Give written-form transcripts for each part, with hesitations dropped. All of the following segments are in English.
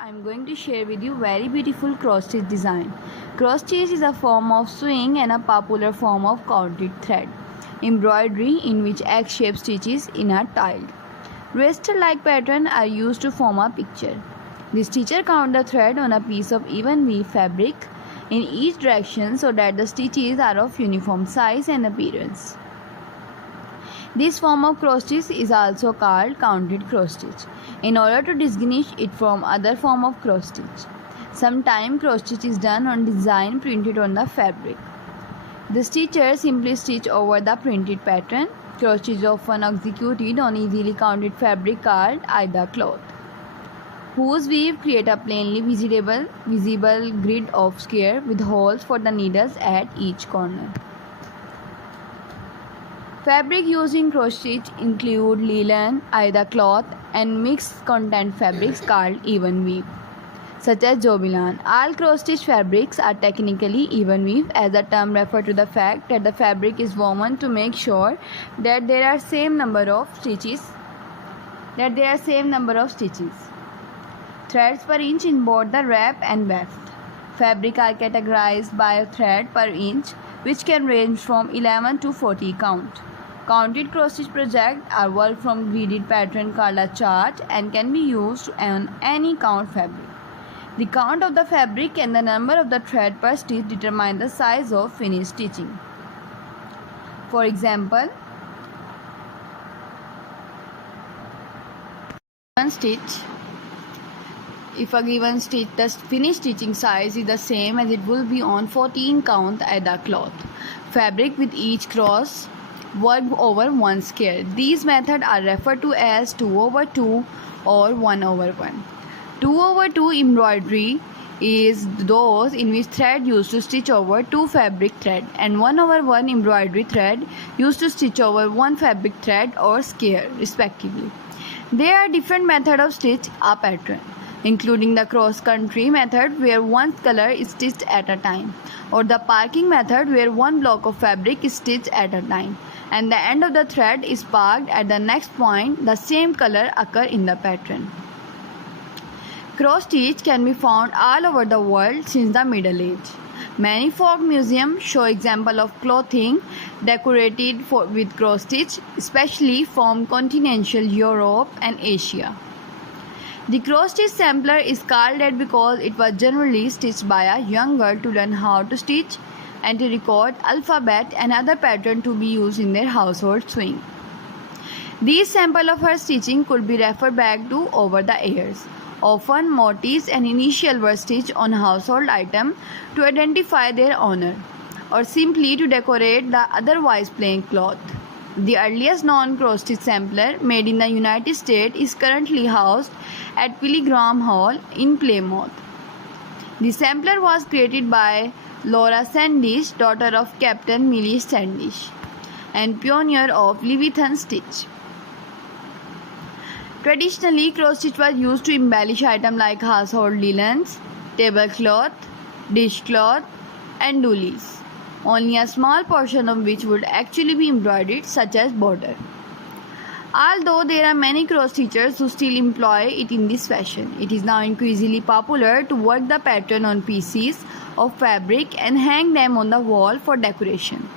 I'm going to share with you very beautiful cross stitch design. Cross stitch is a form of sewing and a popular form of counted thread embroidery in which egg-shaped stitches in are tiled. Raster-like patterns are used to form a picture. The stitcher count the thread on a piece of even weave fabric in each direction so that the stitches are of uniform size and appearance. This form of cross stitch is also called counted cross stitch in order to distinguish it from other form of cross stitch. Sometimes cross stitch is done on design printed on the fabric. The stitcher simply stitch over the printed pattern. Cross stitch is often executed on easily counted fabric called aida cloth, whose weave create a plainly visible grid of square with holes for the needles at each corner. Fabric used in cross stitch include linen, aida cloth, and mixed content fabrics called even weave, such as jobilan. All cross stitch fabrics are technically even weave, as the term refers to the fact that the fabric is woven to make sure that there are same number of stitches. Threads per inch in both the wrap and weft. Fabric are categorized by a thread per inch, which can range from 11 to 40 count. Counted cross stitch projects are worked from gridded pattern called a chart and can be used on any count fabric. The count of the fabric and the number of the thread per stitch determine the size of finished stitching. For example, if a given stitch, the finished stitching size is the same as it will be on 14 count aida cloth fabric with each cross worked over one square. These methods are referred to as 2/2 or 1/1. 2/2 embroidery is those in which thread used to stitch over two fabric thread, and 1/1 embroidery thread used to stitch over one fabric thread or square respectively. There are different methods of stitch a pattern, including the cross-country method where one color is stitched at a time, or the parking method where one block of fabric is stitched at a time, and the end of the thread is parked at the next point the same color occur in the pattern. Cross stitch can be found all over the world since the Middle Age. Many folk museums show examples of clothing decorated with cross stitch, especially from continental Europe and Asia. The cross stitch sampler is called that because it was generally stitched by a young girl to learn how to stitch and to record alphabet and other patterns to be used in their household sewing. These samples of her stitching could be referred back to over the years. Often motifs and initials were stitched on household items to identify their owner, or simply to decorate the otherwise plain cloth. The earliest known cross stitch sampler made in the United States is currently housed at Pilgrim Hall in Plymouth. The sampler was created by Laura Sandish, daughter of Captain Millie Sandish, and pioneer of Leviathan stitch. Traditionally, cross stitch was used to embellish items like household linens, tablecloth, dishcloth, and doilies, only a small portion of which would actually be embroidered, such as border. Although there are many cross stitchers who still employ it in this fashion, it is now increasingly popular to work the pattern on pieces of fabric and hang them on the wall for decoration.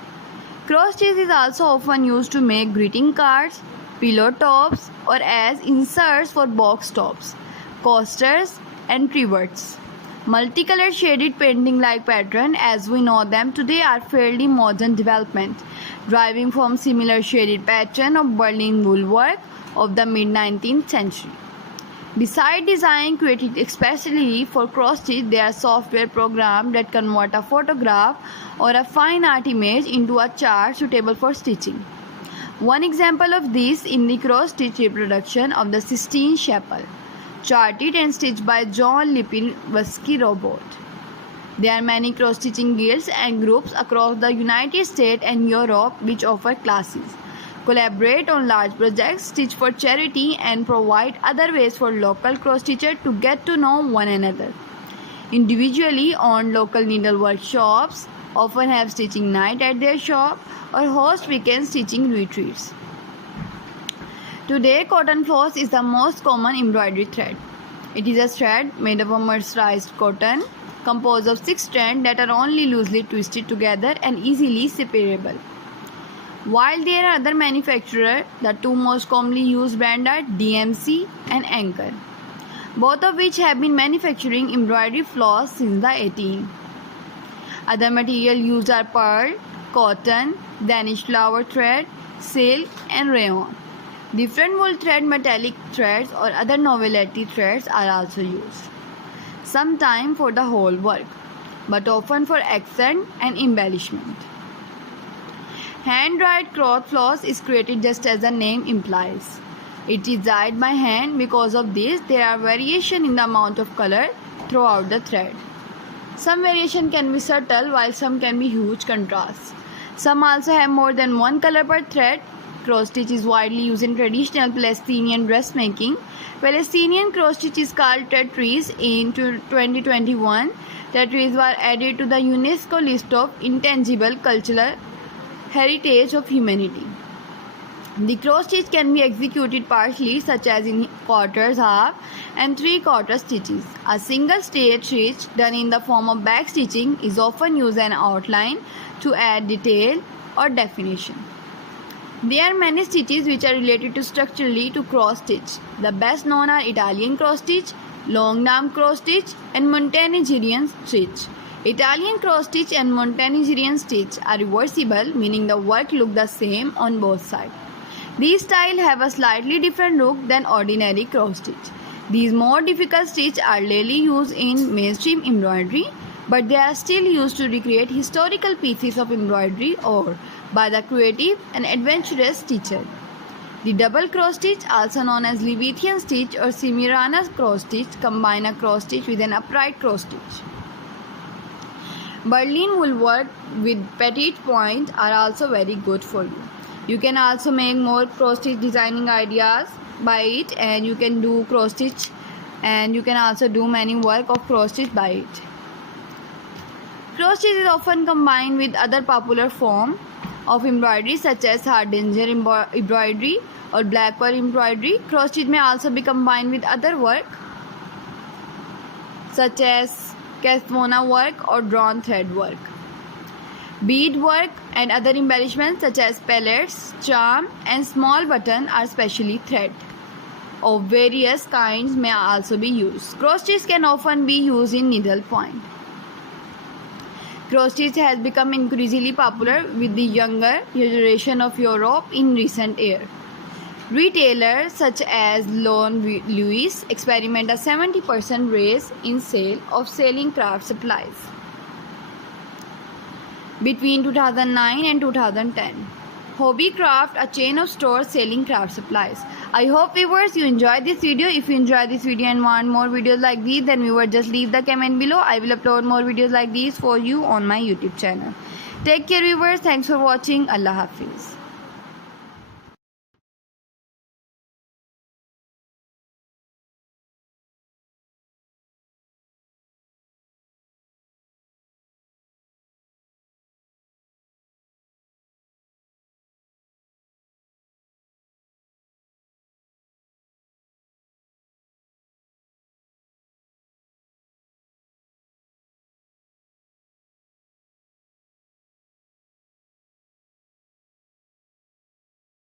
Cross stitch is also often used to make greeting cards, pillow tops, or as inserts for box tops, coasters, and trivets. Multicolored shaded painting-like patterns, as we know them today, are fairly modern development, deriving from similar shaded pattern of Berlin wool work of the mid-19th century. Besides design created especially for cross stitch, there are software programs that convert a photograph or a fine art image into a chart suitable for stitching. One example of this in the cross stitch reproduction of the Sistine Chapel, charted and stitched by John Lipinski Robot. There are many cross stitching guilds and groups across the United States and Europe which offer classes, collaborate on large projects, stitch for charity, and provide other ways for local cross stitchers to get to know one another. Individually owned local needlework shops often have stitching night at their shop or host weekend stitching retreats. Today, cotton floss is the most common embroidery thread. It is a thread made of a mercerized cotton composed of 6 strands that are only loosely twisted together and easily separable. While there are other manufacturers, the two most commonly used brands are DMC and Anchor, both of which have been manufacturing embroidery floss since the 18th. Other material used are pearl, cotton, Danish flower thread, silk, and rayon. Different wool thread, metallic threads, or other novelty threads are also used, sometimes for the whole work, but often for accent and embellishment. Hand-dyed cloth floss is created just as the name implies. It is dyed by hand. Because of this, there are variations in the amount of color throughout the thread. Some variation can be subtle, while some can be huge contrasts. Some also have more than one color per thread. Cross stitch is widely used in traditional Palestinian dressmaking. Palestinian cross stitch is called Tetris. In 2021, Tetris were added to the UNESCO list of intangible cultural heritage of humanity. The cross stitch can be executed partially, such as in quarters, half, and 3/4 stitches. A single straight stitch done in the form of back stitching is often used as an outline to add detail or definition. There are many stitches which are related to structurally to cross stitch. The best known are Italian cross stitch, long arm cross stitch, and Montenegrin stitch. Italian cross stitch and Montenegrin stitch are reversible, meaning the work looks the same on both sides. These styles have a slightly different look than ordinary cross stitch. These more difficult stitches are rarely used in mainstream embroidery, but they are still used to recreate historical pieces of embroidery or by the creative and adventurous stitcher. The double cross stitch, also known as Levitian stitch or Semiramis cross stitch, combine a cross stitch with an upright cross stitch. Berlin wool work with petite point are also very good for you. You can also make more cross stitch designing ideas by it, and you can do cross stitch, and you can also do many work of cross stitch by it. Cross stitch is often combined with other popular form of embroidery such as hardanger embroidery or black pearl embroidery. Cross stitch may also be combined with other work such as Cathvona work or drawn thread work. Bead work and other embellishments such as pellets, charm, and small button are specially thread of various kinds may also be used. Cross stitch can often be used in needle point. Cross stitch has become increasingly popular with the younger generation of Europe in recent years. Retailers such as Lone Louis experiment a 70% raise in sale of selling craft supplies between 2009 and 2010. Hobbycraft, a chain of stores selling craft supplies. I hope viewers you enjoyed this video. If you enjoyed this video and want more videos like these, then viewers just leave the comment below. I will upload more videos like these for you on my YouTube channel. Take care viewers. Thanks for watching. Allah Hafiz.